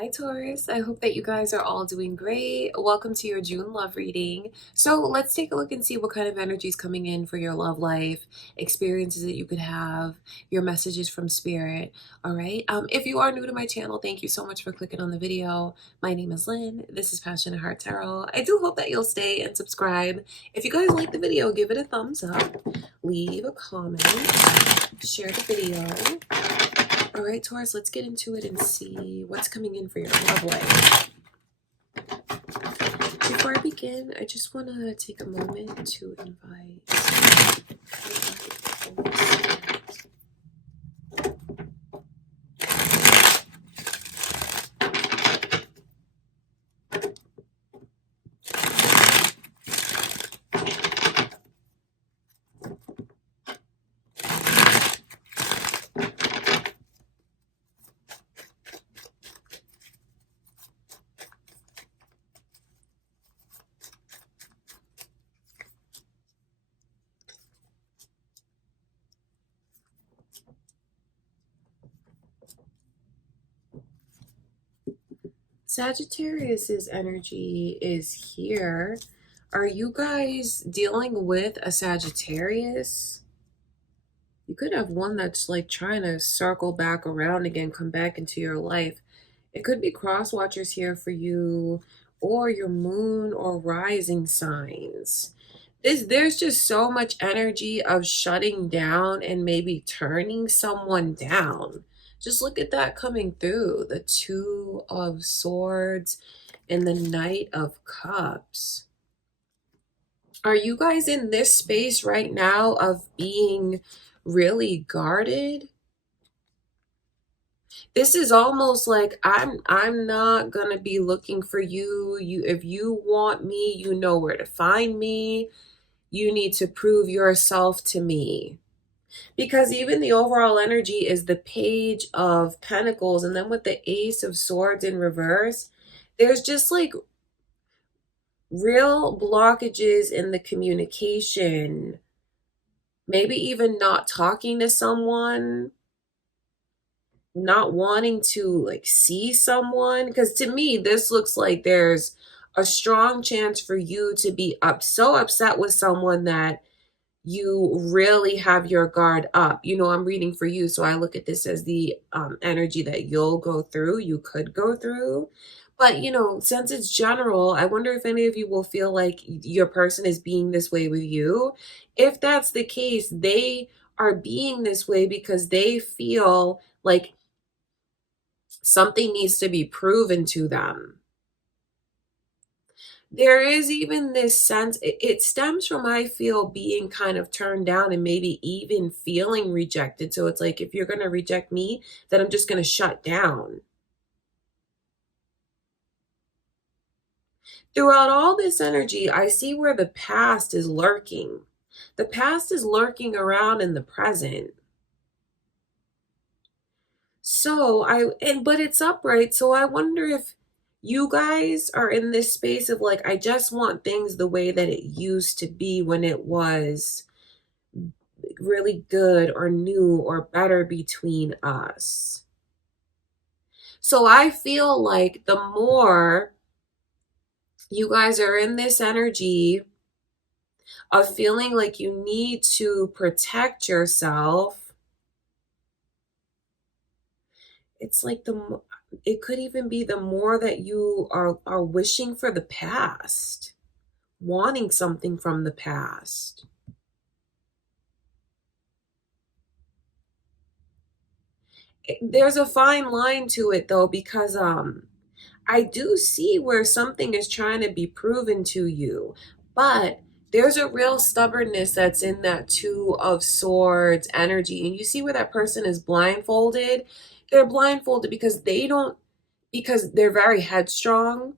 Hi Taurus, I hope that you guys are all doing great. Welcome to your June love reading. So let's take a look and see what kind of energy is coming in for your love life, experiences that you could have, your messages from spirit. All right. If you are new to my channel, thank you so much for clicking on the video. My name is Lynn. This is Passionate Heart Tarot. I do hope that you'll stay and subscribe. If you guys like the video, give it a thumbs up, leave a comment, share the video. All right, Taurus, let's get into it and see what's coming in for your love life. Before I begin, I just want to take a moment to invite Sagittarius's energy is here. Are you guys dealing with a Sagittarius? You could have one that's like trying to circle back around again, come back into your life. It could be cross watchers here for you, or your moon or rising signs. There's just so much energy of shutting down and maybe turning someone down. Just look at that coming through. The Two of Swords and the Knight of Cups. Are you guys in this space right now of being really guarded? This is almost like I'm not gonna be looking for you. If you want me, you know where to find me. You need to prove yourself to me. Because even the overall energy is the Page of Pentacles, and then with the Ace of Swords in reverse, there's just like real blockages in the communication. Maybe even not talking to someone, not wanting to like see someone. Because to me, this looks like there's a strong chance for you to be so upset with someone that you really have your guard up. You know, I'm reading for you, so I look at this as the energy that you'll go through, you could go through. But, you know, since it's general, I wonder if any of you will feel like your person is being this way with you. If that's the case, they are being this way because they feel like something needs to be proven to them. There is even this sense, it stems from, I feel, being kind of turned down and maybe even feeling rejected. So it's like, if you're going to reject me, then I'm just going to shut down. Throughout all this energy, I see where the past is lurking. The past is lurking around in the present. So but it's upright. So I wonder if you guys are in this space of like, I just want things the way that it used to be when it was really good or new or better between us. So I feel like the more you guys are in this energy of feeling like you need to protect yourself, it's like it could even be the more that you are wishing for the past, wanting something from the past. There's a fine line to it though, because I do see where something is trying to be proven to you, but there's a real stubbornness that's in that Two of Swords energy. And you see where that person is blindfolded? They're blindfolded because they're very headstrong.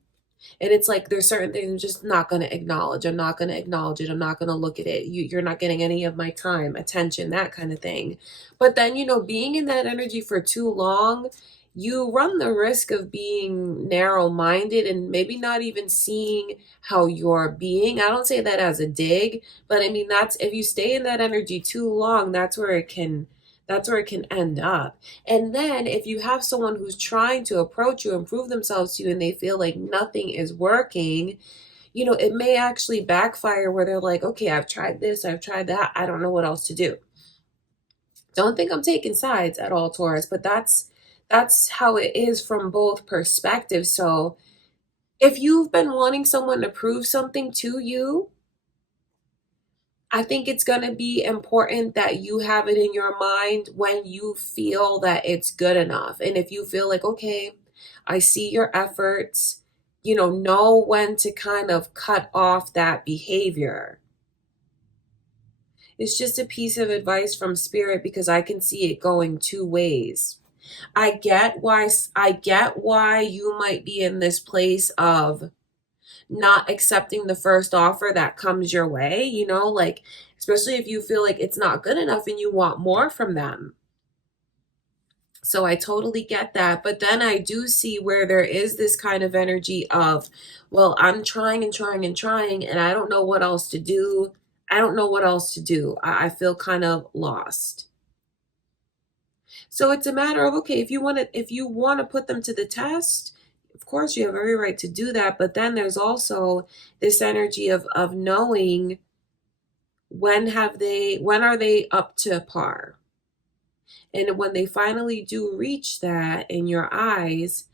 And it's like, there's certain things I'm just not going to acknowledge. I'm not going to acknowledge it. I'm not going to look at it. You're not getting any of my time, attention, that kind of thing. But then, you know, being in that energy for too long, you run the risk of being narrow-minded and maybe not even seeing how you're being. I don't say that as a dig, but I mean, that's, if you stay in that energy too long, That's where it can end up. And then if you have someone who's trying to approach you and prove themselves to you and they feel like nothing is working, you know, it may actually backfire where they're like, okay, I've tried this, I've tried that, I don't know what else to do. Don't think I'm taking sides at all, Taurus, but that's how it is from both perspectives. So if you've been wanting someone to prove something to you, I think it's going to be important that you have it in your mind when you feel that it's good enough. And if you feel like, okay, I see your efforts, you know when to kind of cut off that behavior. It's just a piece of advice from spirit because I can see it going two ways. I get why you might be in this place of not accepting the first offer that comes your way, like especially if you feel like it's not good enough and you want more from them. So I totally get that. But then I do see where there is this kind of energy of, well, I'm trying and trying and trying, and I don't know what else to do. I don't know what else to do. I feel kind of lost. So it's a matter of, okay, if you want to put them to the test, of course you have every right to do that. But then there's also this energy of knowing when are they up to par? And when they finally do reach that in your eyes,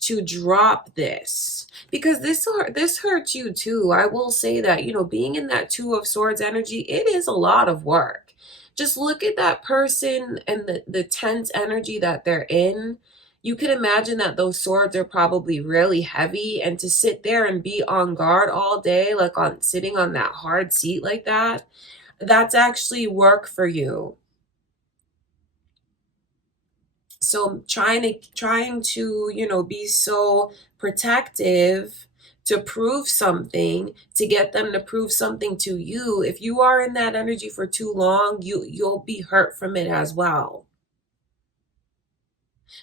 to drop this, because this hurts you too. I will say that, being in that Two of Swords energy, it is a lot of work. Just look at that person and the tense energy that they're in. You can imagine that those swords are probably really heavy, and to sit there and be on guard all day, like sitting on that hard seat like that, that's actually work for you. So trying to be so protective to prove something, to get them to prove something to you, if you are in that energy for too long, you'll be hurt from it as well.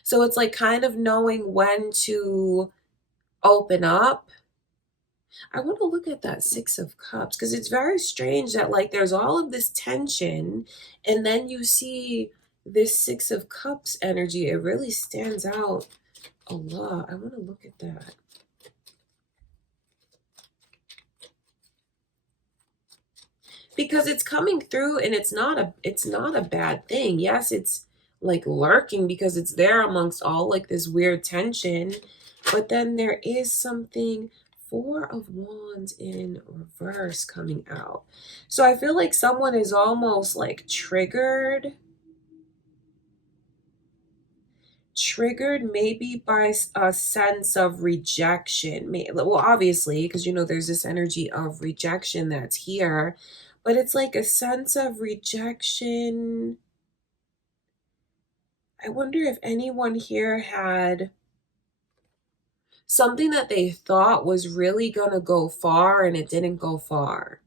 So it's like kind of knowing when to open up. I want to look at that Six of Cups because it's very strange that like there's all of this tension, and then you see this Six of Cups energy. It really stands out a lot. I want to look at that. Because it's coming through and it's not a bad thing. Yes, it's like lurking because it's there amongst all like this weird tension, but then there is something. Four of Wands in reverse coming out. So I feel like someone is almost like triggered maybe by a sense of rejection. Well, obviously, because there's this energy of rejection that's here, but it's like a sense of rejection. I wonder if anyone here had something that they thought was really going to go far and it didn't go far.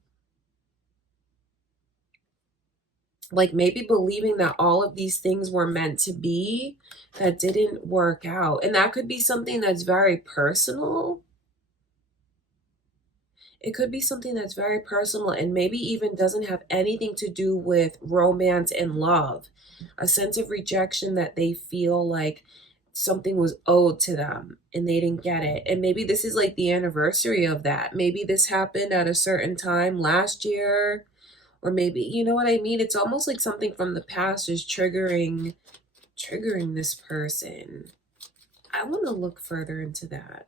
Like maybe believing that all of these things were meant to be that didn't work out. And that could be something that's very personal. It could be something that's very personal and maybe even doesn't have anything to do with romance and love. A sense of rejection that they feel like something was owed to them and they didn't get it. And maybe this is like the anniversary of that. Maybe this happened at a certain time last year, or maybe, you know what I mean? It's almost like something from the past is triggering this person. I want to look further into that.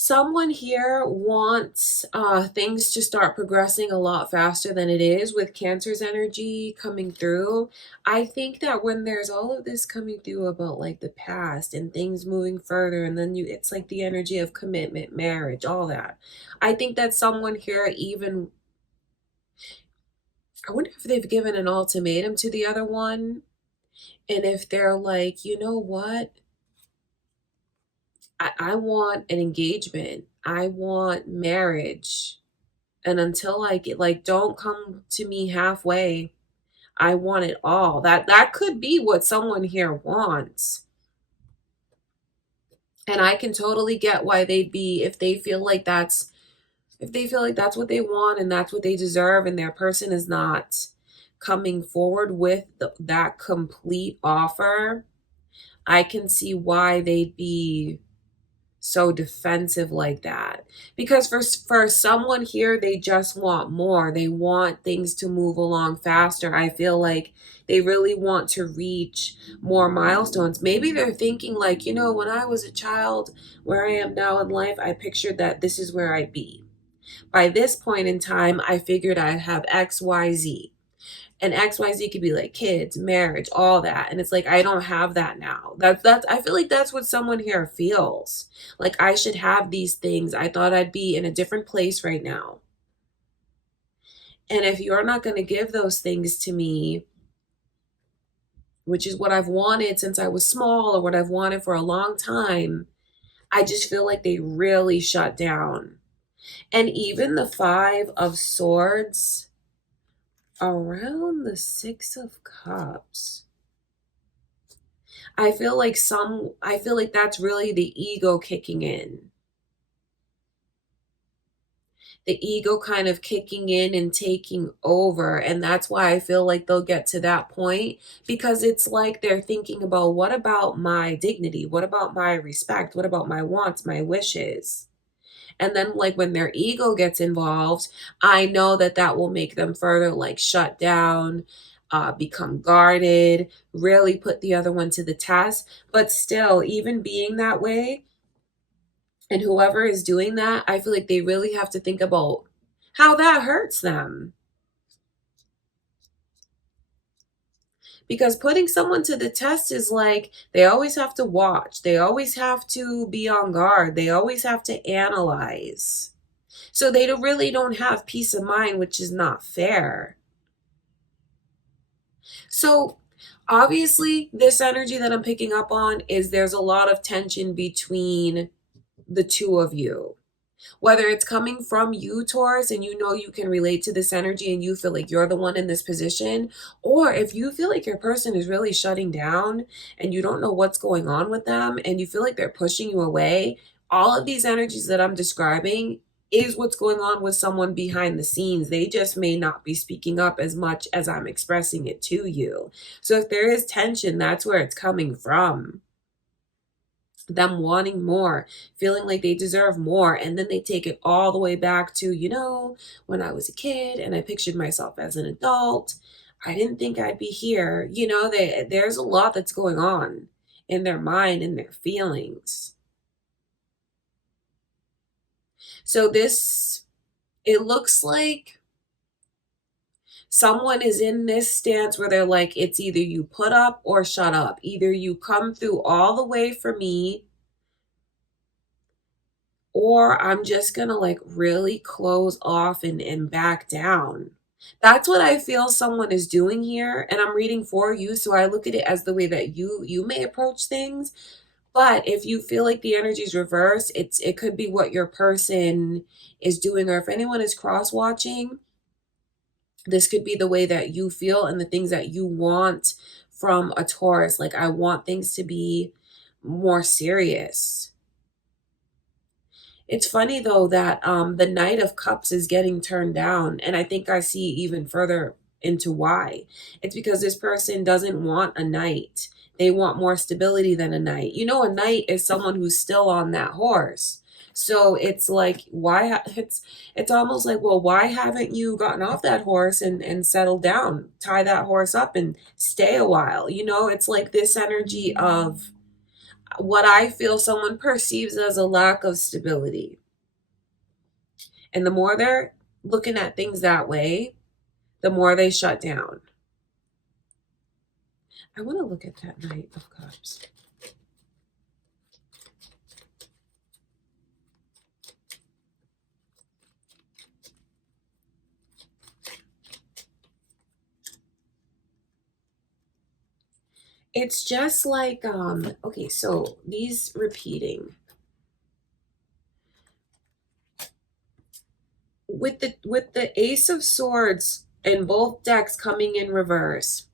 Someone here wants things to start progressing a lot faster than it is with Cancer's energy coming through. I think that when there's all of this coming through about like the past and things moving further, and then it's like the energy of commitment, marriage, all that. I think that someone here even, I wonder if they've given an ultimatum to the other one. And if they're like, you know what? I want an engagement. I want marriage. And until I get like, don't come to me halfway. I want it all. That could be what someone here wants. And I can totally get why they'd be, if they feel like that's If they feel like that's what they want and that's what they deserve, and their person is not coming forward with that complete offer, I can see why they'd be so defensive like that. Because for someone here, they just want more. They want things to move along faster. I feel like they really want to reach more milestones. Maybe they're thinking like, when I was a child, where I am now in life, I pictured that this is where I'd be. By this point in time, I figured I'd have XYZ. And XYZ could be like kids, marriage, all that. And it's like, I don't have that now. That's I feel like that's what someone here feels. Like, I should have these things. I thought I'd be in a different place right now. And if you're not going to give those things to me, which is what I've wanted since I was small or what I've wanted for a long time, I just feel like they really shut down. And even the Five of Swords around the Six of Cups, I feel like that's really the ego kicking in. The ego kind of kicking in and taking over. And that's why I feel like they'll get to that point, because it's like they're thinking about, what about my dignity? What about my respect? What about my wants, my wishes? And then like when their ego gets involved, I know that that will make them further like shut down, become guarded, really put the other one to the test. But still, even being that way, and whoever is doing that, I feel like they really have to think about how that hurts them. Because putting someone to the test is like they always have to watch, they always have to be on guard, they always have to analyze. So they really don't have peace of mind, which is not fair. So obviously, this energy that I'm picking up on is there's a lot of tension between the two of you. Whether it's coming from you, Taurus, and you can relate to this energy and you feel like you're the one in this position, or if you feel like your person is really shutting down and you don't know what's going on with them and you feel like they're pushing you away, all of these energies that I'm describing is what's going on with someone behind the scenes. They just may not be speaking up as much as I'm expressing it to you. So if there is tension, that's where it's coming from. Them wanting more, feeling like they deserve more, and then they take it all the way back to, when I was a kid and I pictured myself as an adult, I didn't think I'd be here. There's a lot that's going on in their mind and their feelings. So it looks like someone is in this stance where they're like, it's either you put up or shut up. Either you come through all the way for me, or I'm just gonna like really close off and back down. That's what I feel someone is doing here. And I'm reading for you, so I look at it as the way that you may approach things. But if you feel like the energy is reversed, it could be what your person is doing. Or if anyone is cross watching, this could be the way that you feel and the things that you want from a Taurus. Like, I want things to be more serious. It's funny though that the Knight of Cups is getting turned down, and I think I see even further into why. It's because this person doesn't want a knight. They want more stability than a knight. A knight is someone who's still on that horse. So it's like, it's almost like, well, why haven't you gotten off that horse and settled down, tie that horse up and stay a while? It's like this energy of what I feel someone perceives as a lack of stability. And the more they're looking at things that way, the more they shut down. I want to look at that Knight of Cups. It's just like, okay, so these repeating. With the Ace of Swords and both decks coming in reverse,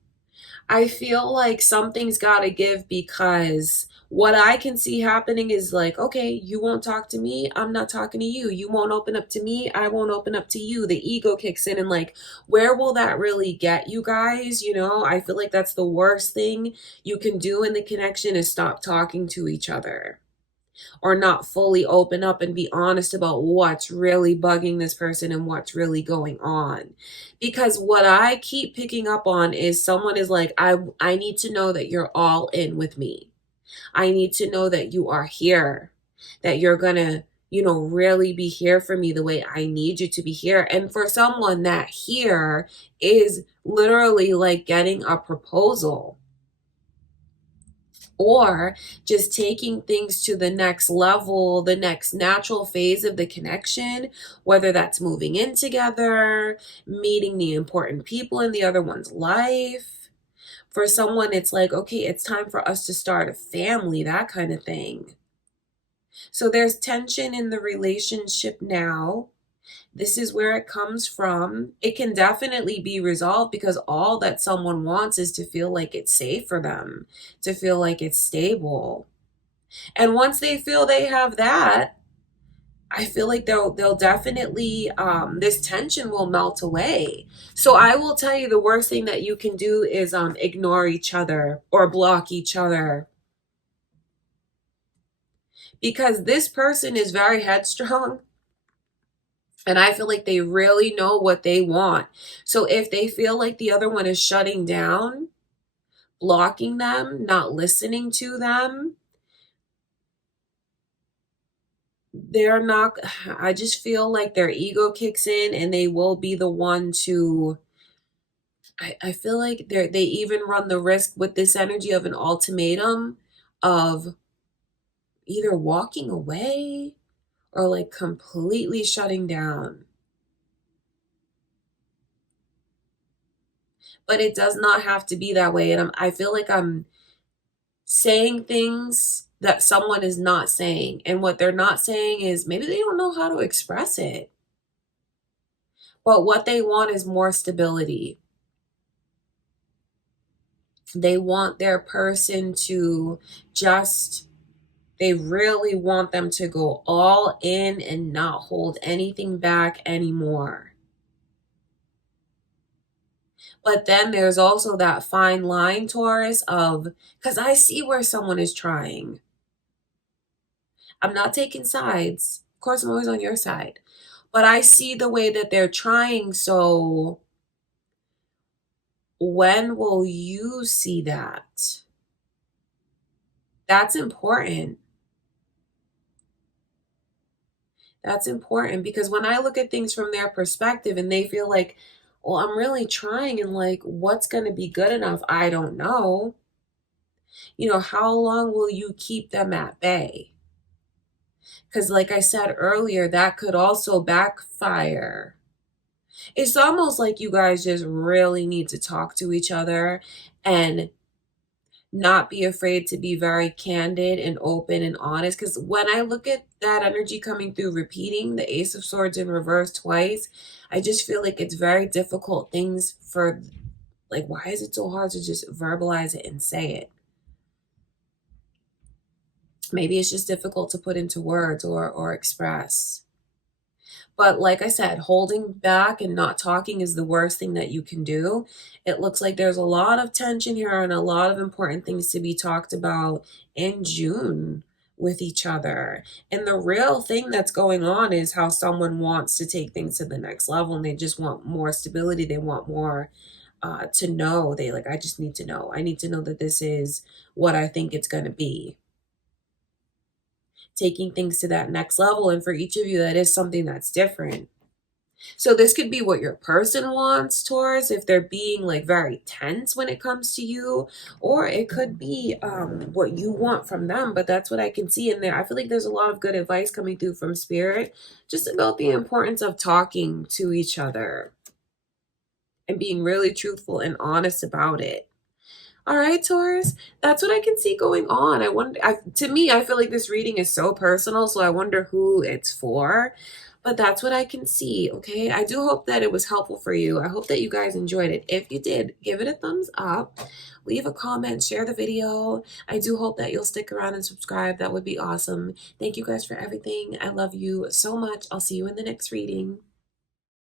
I feel like something's got to give, because what I can see happening is like, okay, you won't talk to me, I'm not talking to you. You won't open up to me, I won't open up to you. The ego kicks in, and like, where will that really get you guys? You know, I feel like that's the worst thing you can do in the connection, is stop talking to each other, or not fully open up and be honest about what's really bugging this person and what's really going on. Because what I keep picking up on is someone is like, I need to know that you're all in with me. I need to know that you are here, that you're going to, you know, really be here for me the way I need you to be here. And for someone, that here is literally like getting a proposal, or just taking things to the next level, the next natural phase of the connection, whether that's moving in together, meeting the important people in the other one's life. For someone, it's like, okay, it's time for us to start a family, that kind of thing. So there's tension in the relationship now. This is where it comes from. It can definitely be resolved, because all that someone wants is to feel like it's safe for them, to feel like it's stable. And once they feel they have that, I feel like they'll definitely, this tension will melt away. So I will tell you, the worst thing that you can do is ignore each other or block each other, because this person is very headstrong. And I feel like they really know what they want. So if they feel like the other one is shutting down, blocking them, not listening to them, they're not, I just feel like their ego kicks in, and they will be the one to, I feel like they even run the risk with this energy of an ultimatum, of either walking away or like completely shutting down. But it does not have to be that way. And I feel like I'm saying things that someone is not saying. And what they're not saying is, maybe they don't know how to express it. But what they want is more stability. They want their person to just, they really want them to go all in and not hold anything back anymore. But then there's also that fine line, Taurus, of, because I see where someone is trying. I'm not taking sides. Of course, I'm always on your side. But I see the way that they're trying. So when will you see that? That's important. That's important, because when I look at things from their perspective and they feel like, well, I'm really trying, and like, what's going to be good enough? I don't know. You know, how long will you keep them at bay? Because, like I said earlier, that could also backfire. It's almost like you guys just really need to talk to each other, and not be afraid to be very candid and open and honest. Because when I look at that energy coming through, repeating the Ace of Swords in reverse twice, I just feel like it's very difficult things for, like, why is it so hard to just verbalize it and say it? Maybe it's just difficult to put into words or express. But like I said, holding back and not talking is the worst thing that you can do. It looks like there's a lot of tension here and a lot of important things to be talked about in June with each other. And the real thing that's going on is how someone wants to take things to the next level, and they just want more stability. They want more to know. They like, I just need to know. I need to know that this is what I think it's going to be. Taking things to that next level. And for each of you, that is something that's different. So this could be what your person wants, Taurus, if they're being like very tense when it comes to you, or it could be what you want from them. But that's what I can see in there. I feel like there's a lot of good advice coming through from Spirit, just about the importance of talking to each other and being really truthful and honest about it. All right, Taurus, that's what I can see going on. To me, I feel like this reading is so personal, so I wonder who it's for. But that's what I can see, okay? I do hope that it was helpful for you. I hope that you guys enjoyed it. If you did, give it a thumbs up, leave a comment, share the video. I do hope that you'll stick around and subscribe. That would be awesome. Thank you guys for everything. I love you so much. I'll see you in the next reading.